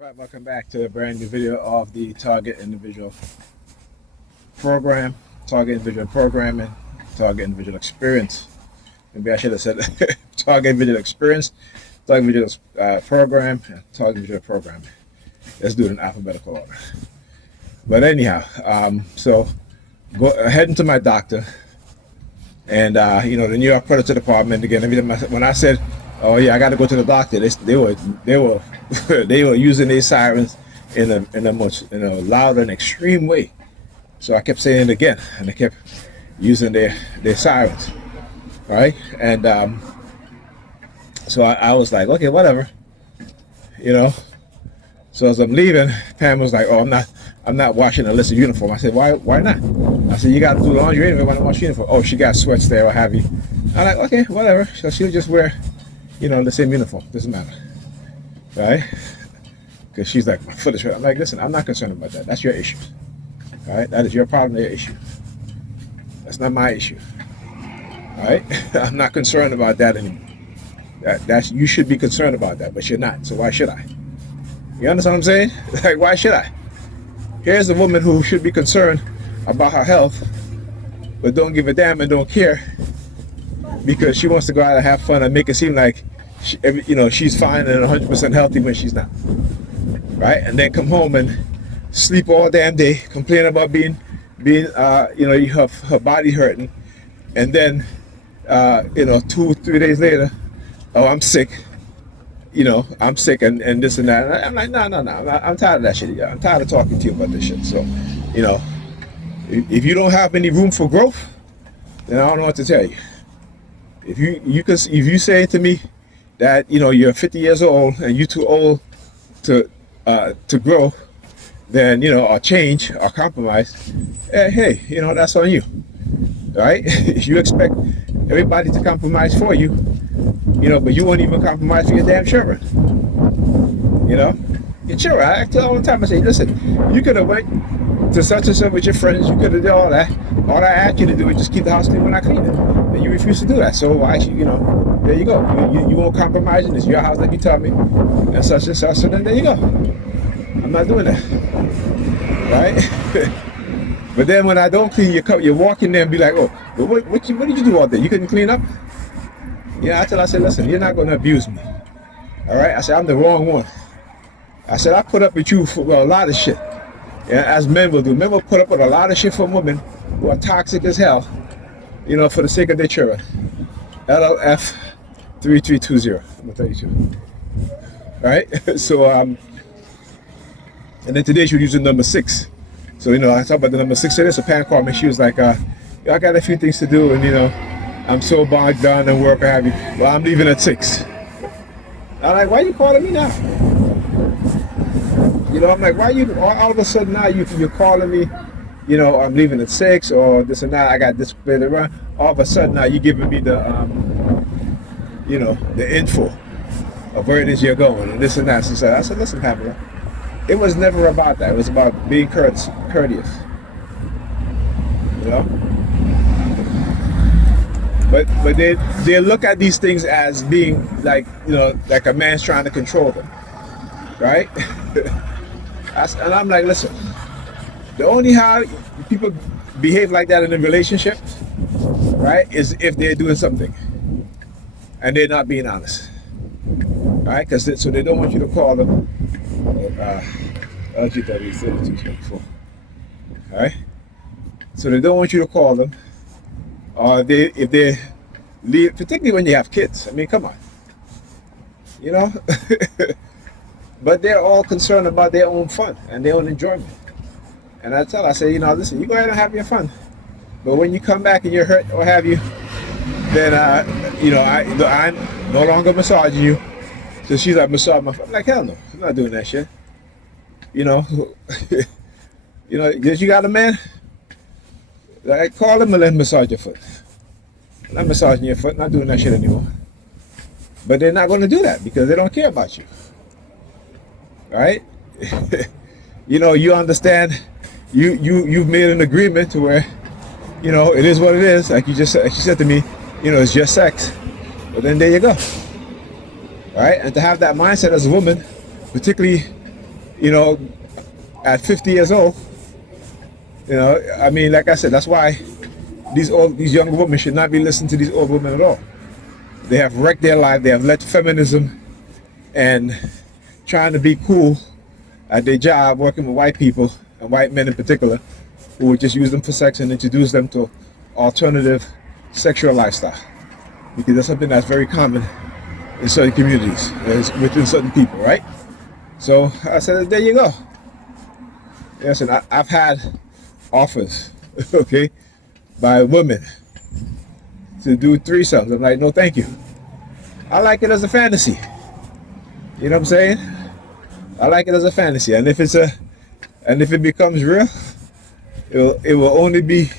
Right, welcome back to a brand new video of the Target Individual Program, Target Individual Programming, Target Individual Experience. Maybe I should have said Target Individual Experience, Target Individual Program, and Target Individual Programming. Let's do it in alphabetical order. But anyhow, so heading to my doctor, and the New York Predator Department again. When I said, "Oh yeah, I got to go to the doctor," they were they were using their sirens in a much loud and extreme way. So I kept saying it again, and they kept using their sirens, right? And so I was like, okay, whatever, you know. So as I'm leaving, Pam was like, "Oh, I'm not washing Alyssa's uniform." I said, "Why not?" I said, "You got to do laundry anyway. Why not wash uniform?" "Oh, she got sweats there, what have you." I'm like, "Okay, whatever." So she'll just wear, the same uniform. Doesn't matter, right? Because she's like, "My foot is hurt." I'm like, "Listen, I'm not concerned about that. That's your issue, all right? That is your problem, your issue. That's not my issue, all right? I'm not concerned about that anymore. That's you should be concerned about that, but you're not. So why should I? You understand what I'm saying? Like, why should I? Here's a woman who should be concerned about her health, but don't give a damn and don't care because she wants to go out and have fun and make it seem like she's fine and 100% healthy when she's not, right? And then come home and sleep all damn day, complain about being her body hurting, and then 2-3 days later, "Oh, I'm sick. I'm sick and this and that." And I'm like, no. I'm tired of that shit. I'm tired of talking to you about this shit. So, if you don't have any room for growth, then I don't know what to tell you. If you say to me that you're 50 years old and you're too old to grow, then or change or compromise, hey, that's on you, right? If you expect everybody to compromise for you, but you won't even compromise for your damn children. Your children. I tell all the time, I say, listen, you could have went to such and such with your friends, you could have done all that. All I asked you to do is just keep the house clean when I clean it. And you refuse to do that. So why should, there you go. You won't compromise, and it's your house like you tell me, and such, so then there you go. I'm not doing that. Right? But then when I don't clean your cup, you walk in there and be like, "Oh, what did you do all day? You couldn't clean up?" I said, "Listen, you're not going to abuse me. All right?" I said, "I'm the wrong one." I said, "I put up with you for a lot of shit. As men will do. Men will put up with a lot of shit for women who are toxic as hell, for the sake of their children." LLF 3320. I'm going to tell you too. All right? So, and then today she was using number 6. So, I talked about the number 6. So this, a Pam called me. She was like, I got a few things to do, and, I'm so bogged down and work, what have you. Well, I'm leaving at 6. I'm like, "Why are you calling me now?" I'm like, "Why you all of a sudden now you're calling me, I'm leaving at 6 or this and that, I got this play to run." All of a sudden now you're giving me the info of where it is you're going and this and that. So I said, "Listen, Pamela, it was never about that. It was about being courteous. But they look at these things as being like like a man's trying to control them, right? And I'm like, listen, the only how people behave like that in a relationship, right, is if they're doing something and they're not being honest, right? So they don't want you to call them LGW 3224, all right? So they don't want you to call them, or if they leave, particularly when you have kids. I mean, come on, But they're all concerned about their own fun and their own enjoyment. And I say, listen, you go ahead and have your fun. But when you come back and you're hurt or have you, then, I'm no longer massaging you. So she's like, "Massage my foot." I'm like, "Hell no, I'm not doing that shit." You got a man? Like, call him and let him massage your foot. I'm not massaging your foot, not doing that shit anymore. But they're not going to do that because they don't care about you. Right? You understand. You've made an agreement to where, it is what it is. Like she said to me, it's just sex. But then there you go. Right? And to have that mindset as a woman, particularly you know, at 50 years old, you know, I mean, like I said, that's why these young women should not be listening to these old women at all. They have wrecked their life. They have let feminism and trying to be cool at their job, working with white people and white men in particular, who would just use them for sex and introduce them to alternative sexual lifestyle, because that's something that's very common in certain communities, within certain people, right? So I said, there you go. Listen, I've had offers, okay, by women to do threesomes. I'm like, no, thank you. I like it as a fantasy. You know what I'm saying? I like it as a fantasy, and if it becomes real, it will only be,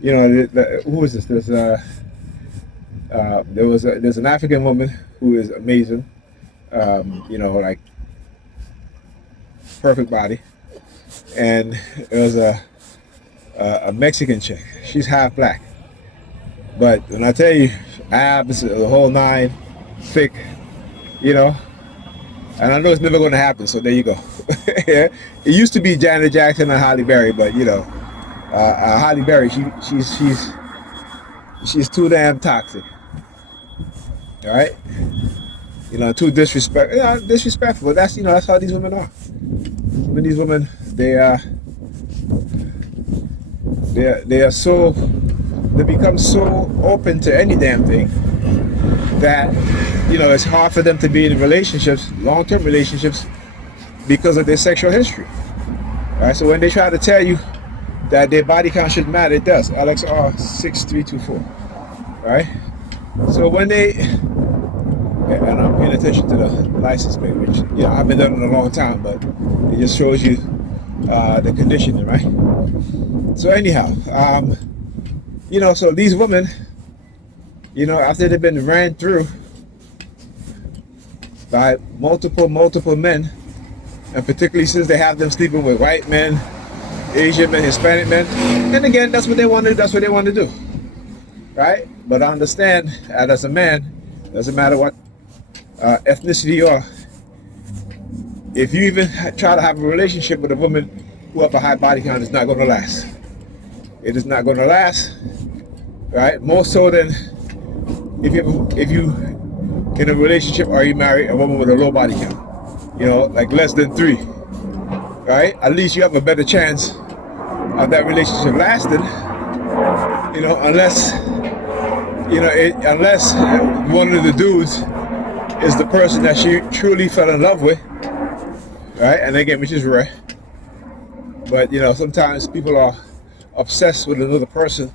you know, who is this? There's an African woman who is amazing. You know, like perfect body, and there was a Mexican chick. She's half black, but when I tell you, abs, the whole nine, thick, you know, and I know it's never going to happen. So there you go. Yeah. It used to be Janet Jackson and Halle Berry, but you know, Halle Berry, she's too damn toxic. All right, you know, too disrespectful. That's, you know, that's how these women are. When these women, they become so open to any damn thing that, you know, it's hard for them to be in relationships, long-term relationships, because of their sexual history. All right, so when they try to tell you that their body count shouldn't matter, it does. Alex R6324. All right, so when they, and I'm paying attention to the license plate, which, you know, I've been done in a long time, but it just shows you the conditioning, right? So anyhow, you know, so these women, you know, after they've been ran through by multiple men, and particularly since they have them sleeping with white men, Asian men, Hispanic men, and again, that's what they want to do. That's what they want to do, right? But I understand that as a man, doesn't matter what ethnicity you are, if you even try to have a relationship with a woman who have a high body count, it's not going to last. It is not going to last, right? More so than if you in a relationship or you marry a woman with a low body count, you know, like less than 3, right? At least you have a better chance of that relationship lasting, you know, unless, you know, unless one of the dudes is the person that she truly fell in love with, right? And again, which is rare. But, you know, sometimes people are obsessed with another person,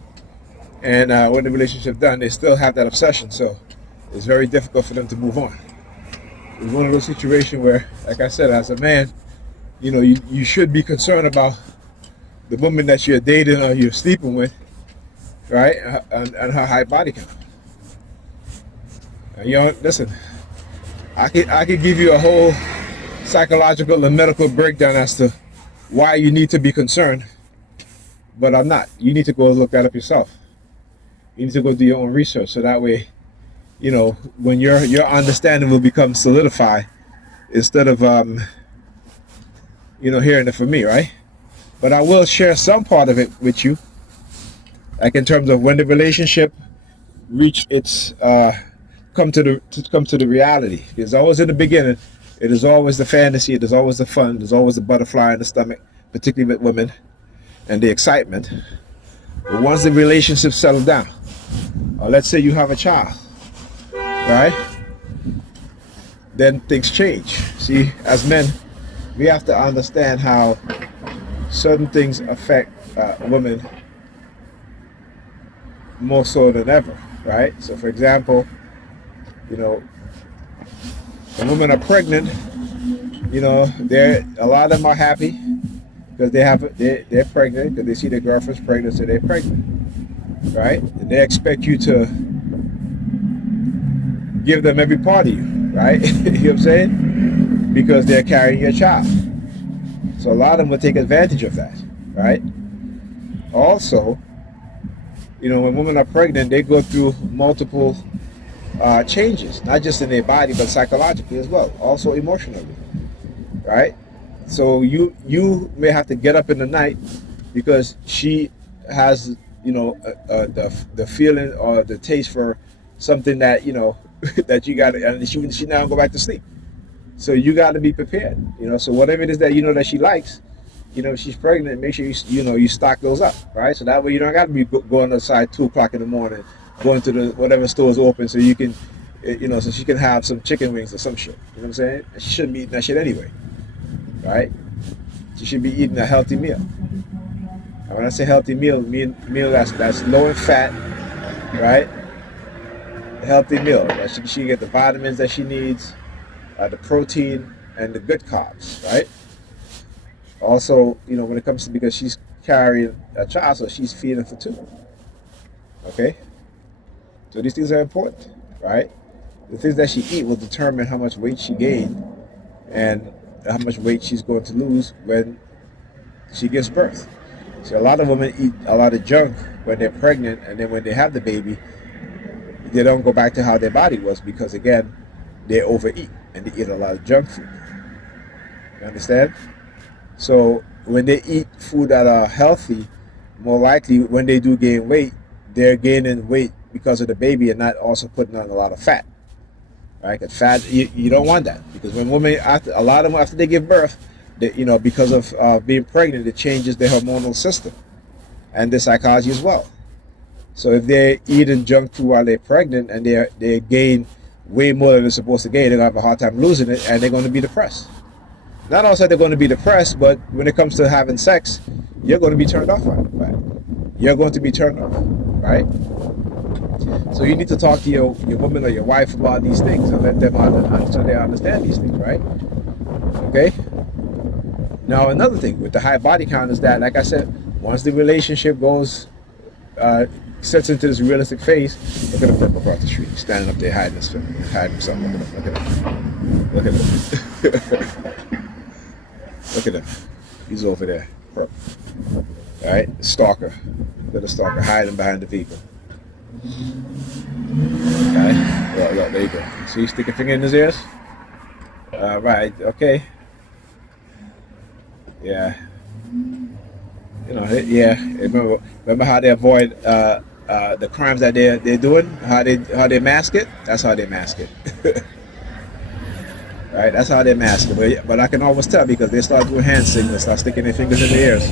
and when the relationship's done, they still have that obsession. So it's very difficult for them to move on. It's one of those situations where, like I said, as a man, you know, you should be concerned about the woman that you're dating or you're sleeping with, right? And her high body count. And, you know, listen, I could give you a whole psychological and medical breakdown as to why you need to be concerned, but I'm not. You need to go look that up yourself. You need to go do your own research, so that way, you know, when your understanding will become solidified instead of you know, hearing it from me, right? But I will share some part of it with you, like in terms of when the relationship reach its come to the reality. It's always in the beginning. It is always the fantasy. It is always the fun. There's always the butterfly in the stomach, particularly with women, and the excitement. But once the relationship settles down, or let's say you have a child, right? Then things change. See, as men, we have to understand how certain things affect women more so than ever, right? So, for example, you know, when women are pregnant, you know, a lot of them are happy because they're pregnant, because they see their girlfriend's pregnant, so they're pregnant, right? And they expect you to give them every part of you, right? You know what I'm saying? Because they're carrying your child. So a lot of them will take advantage of that, right? Also, you know, when women are pregnant, they go through multiple changes, not just in their body but psychologically as well, also emotionally, right? So you may have to get up in the night because she has, the feeling or the taste for something that that you got, and she now go back to sleep. So you got to be prepared. So whatever it is that that she likes, if she's pregnant, make sure you stock those up, right? So that way you don't got to be going outside 2 o'clock in the morning, going to the whatever stores open, so you can, so she can have some chicken wings or some shit. You know what I'm saying? And she shouldn't be eating that shit anyway, right? She should be eating a healthy meal. And when I say healthy meal that's low in fat, right? A healthy meal that she get the vitamins that she needs, the protein and the good carbs, right? Also, when it comes to, because she's carrying a child, so she's feeding for two. Okay, so these things are important, right? The things that she eat will determine how much weight she gained and how much weight she's going to lose when she gives birth. So a lot of women eat a lot of junk when they're pregnant, and then when they have the baby, they don't go back to how their body was, because again, they overeat and they eat a lot of junk food. You understand? So when they eat food that are healthy, more likely when they do gain weight, they're gaining weight because of the baby and not also putting on a lot of fat. Right? Because fat, you don't want that, because when women, a lot of them after they give birth, because of being pregnant, it changes their hormonal system and their psychology as well. So if they're eating junk food while they're pregnant and they gain way more than they're supposed to gain, they're gonna have a hard time losing it, and they're going to be depressed. Not also they're going to be depressed, but when it comes to having sex, you're going to be turned off by it. Right? You're going to be turned off, right? So you need to talk to your woman or your wife about these things and let them so they understand these things, right? Okay. Now another thing with the high body count is that, like I said, once the relationship goes sets into this realistic phase, look at him from across the street, standing up there hiding something. Look at him. Look at him. Look at him. He's over there. All right, stalker. Look at the stalker hiding behind the vehicle. Okay, well, there you go. See, he's sticking a finger in his ears. Right. Okay. Yeah. Yeah. Remember how they avoid the crimes that they're doing? How they mask it? That's how they mask it. Right? That's how they mask it. But I can always tell because they start doing hand signals, start sticking their fingers in their ears.